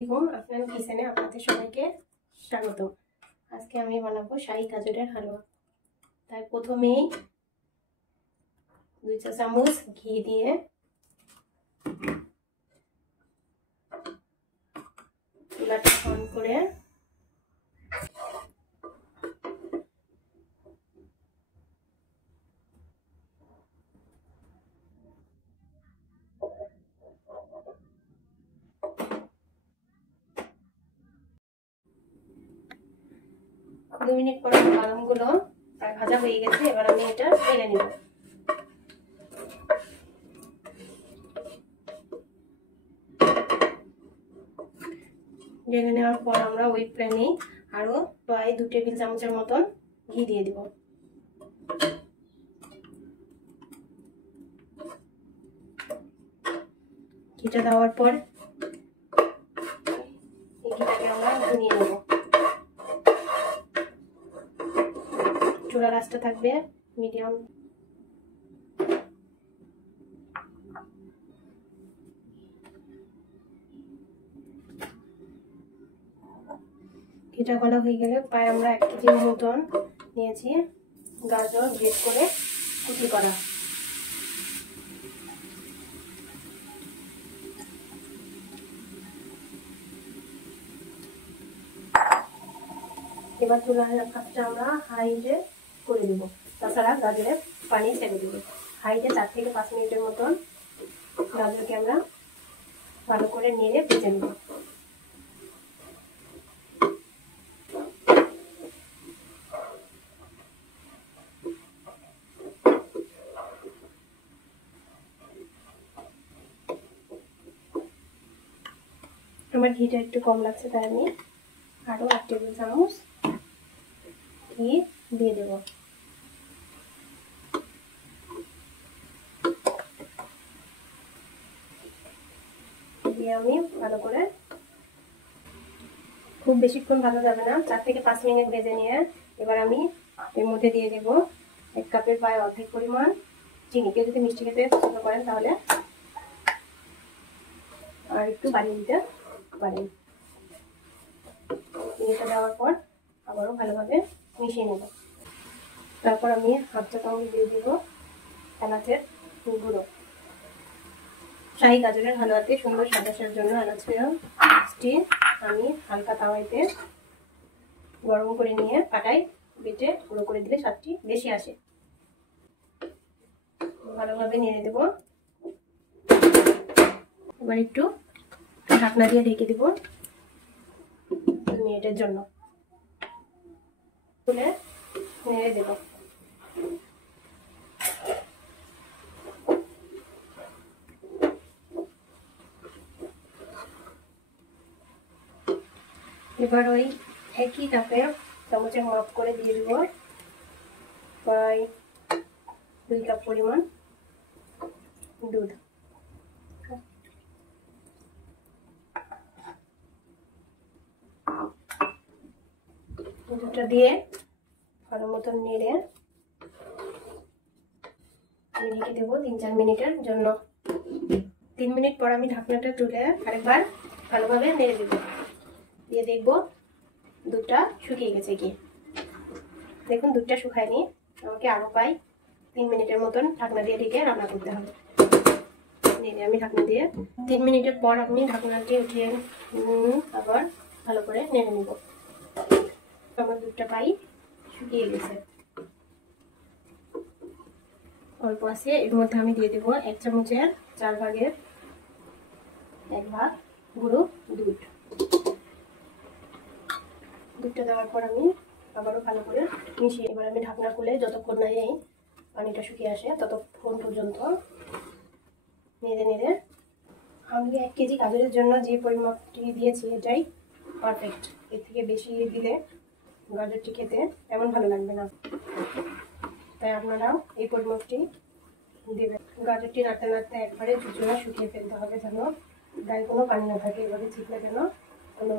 আপনার কিচেনে আপনাদের সবাইকে স্বাগত। আজকে আমি বানাবো শাহী গাজরের হালুয়া। তাই প্রথমেই 2 চা চামচ ঘি দিয়ে চুলাটা অন করে দু মিনিট পরে বাদামগুলো প্রায় ভাজা হয়ে গেছে। এবার আমি এটা ঢেলে নেব। ঢেলে নেওয়ার পর আমরা ওই প্যানে আরো প্রায় 2 টেবিল চামচের মতন ঘি দিয়ে দিব। ঘিটা দেওয়ার পর এই ঘিটাকে আমরা ভুনিয়ে নেব। চুলার আঁচটা থাকবে মিডিয়াম। ঘিটা গলা হয়ে গেলে প্রায় আমরা 1 কেজির মতন নিয়েছি গাজর গ্রেট করে কুচি করা। এবার চুলার কাজটা আমরা হাইটে করে দেবো, তাছাড়া গাজরের পানি ছেড়ে দেবো। হাইটে 4 থেকে 5 মিনিটের মতন গাজরকে আমরা ভালো করে নেড়ে ভেজে নেব। আমার ঘিটা একটু কম লাগছে, তাই আমি আরো 1 টেবিল চামচ ঘি দিয়ে দেব। দিয়ে আমি ভালো করে, খুব বেশিক্ষণ ভাজা যাবে না, 4 থেকে 5 মিনিট ভেজে নিয়ে এবার আমি এর মধ্যে দিয়ে দেব 1 কাপের প্রায় অর্ধেক পরিমাণ চিনি। কেউ যদি মিষ্টি খেতে পছন্দ করেন তাহলে আর একটু বাড়িয়ে দিতে পারেন। চিনিটা দেওয়ার পর আবারও ভালোভাবে মিশিয়ে নেব। তারপর আমি 1/2 চা চামচ দিয়ে দেব এলাচের গুঁড়ো। শাহী গাজরের হালুয়াতে সুন্দর স্বাদ আসার জন্য এলাচটি আমি হালকা তাওয়াতে গরম করে নিয়ে পাটায় বেটে গুঁড়ো করে দিলে স্বাদটি বেশি আসে। ভালোভাবে নেড়ে দেব। এবার একটু ঢাকনা দিয়ে ঢেকে দেব 2 মিনিটের জন্য। তুলে নেড়ে দেব। এবার ওই একই কাপে চামচের মাপ করে দিয়ে দেব প্রায় 2 কাপ পরিমাণ দুধ। দুধটা দিয়ে ভালো মতন নেড়ে রেখে দেবো 3-4 মিনিটের জন্য। 3 মিনিট পর আমি ঢাকনাটা তুলে আরেকবার ভালোভাবে নেড়ে দেবো। দিয়ে দেখবো দুধটা শুকিয়ে গেছে কি। দেখুন দুধটা শুকায়নি, আমাকে আরো প্রায় 3 মিনিটের মতন ঢাকনা দিয়ে ঢেকে রান্না করতে হবে। নেড়ে আমি ঢাকনা দিয়ে 3 মিনিটের পর আমি ঢাকনাটি উঠিয়ে আবার ভালো করে নেড়ে নেব। আমার দুধটা প্রায় শুকিয়ে গেছে, অল্প আছে। এর মধ্যে আমি দিয়ে দেবো 1 চামচের 4 ভাগের 1 ভাগ গুঁড়ো দুধ। দুধটা দেওয়ার পর আমি আবারও ভালো করে মিশিয়ে এবার আমি ঢাকনা খুলে যতক্ষণ না এই পানিটা শুকিয়ে আসে ততক্ষণ পর্যন্ত নেড়ে নেড়ে, আমি 1 কেজি গাজরের জন্য যে পরিমাপটি দিয়েছি এটাই পারফেক্ট। এর থেকে বেশি দিলে গাজরটি খেতে তেমন ভালো লাগবে না, তাই আপনারাও এই পরিমাপটি দেবেন। গাজরটি নাড়তে নাড়তে একবারে চুচুড়া শুকিয়ে ফেলতে হবে, যেন গায়ে কোনো পানি না থাকে। এভাবে ছিটলে যেন কোনো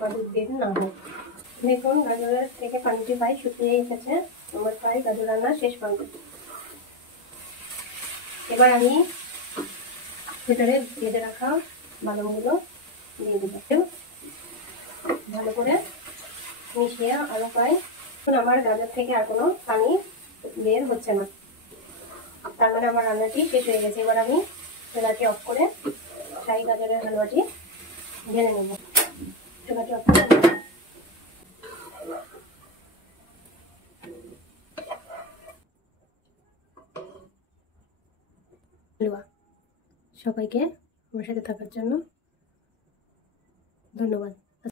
গাজর বের না হয়। দেখুন গাজরের থেকে পানিটি প্রায় শুকিয়ে এসেছে। আমার প্রায় গাজর রান্না শেষ প্রান্ত। এবার আমি ভেতরে ভেজে রাখা বাদামগুলো দিয়ে দেবো। ভালো করে মিশিয়ে আরো প্রায়, এখন আমার গাজর থেকে আর কোনো পানি বের হচ্ছে না, তার মানে আমার রান্নাটি শেষ হয়ে গেছে। এবার আমি চুলাটি অফ করে শাহী গাজরের হালুয়াটি ঢেলে নেব। চুলাটি অফ করে হালুয়া। সবাইকে আমার সাথে থাকার জন্য ধন্যবাদ।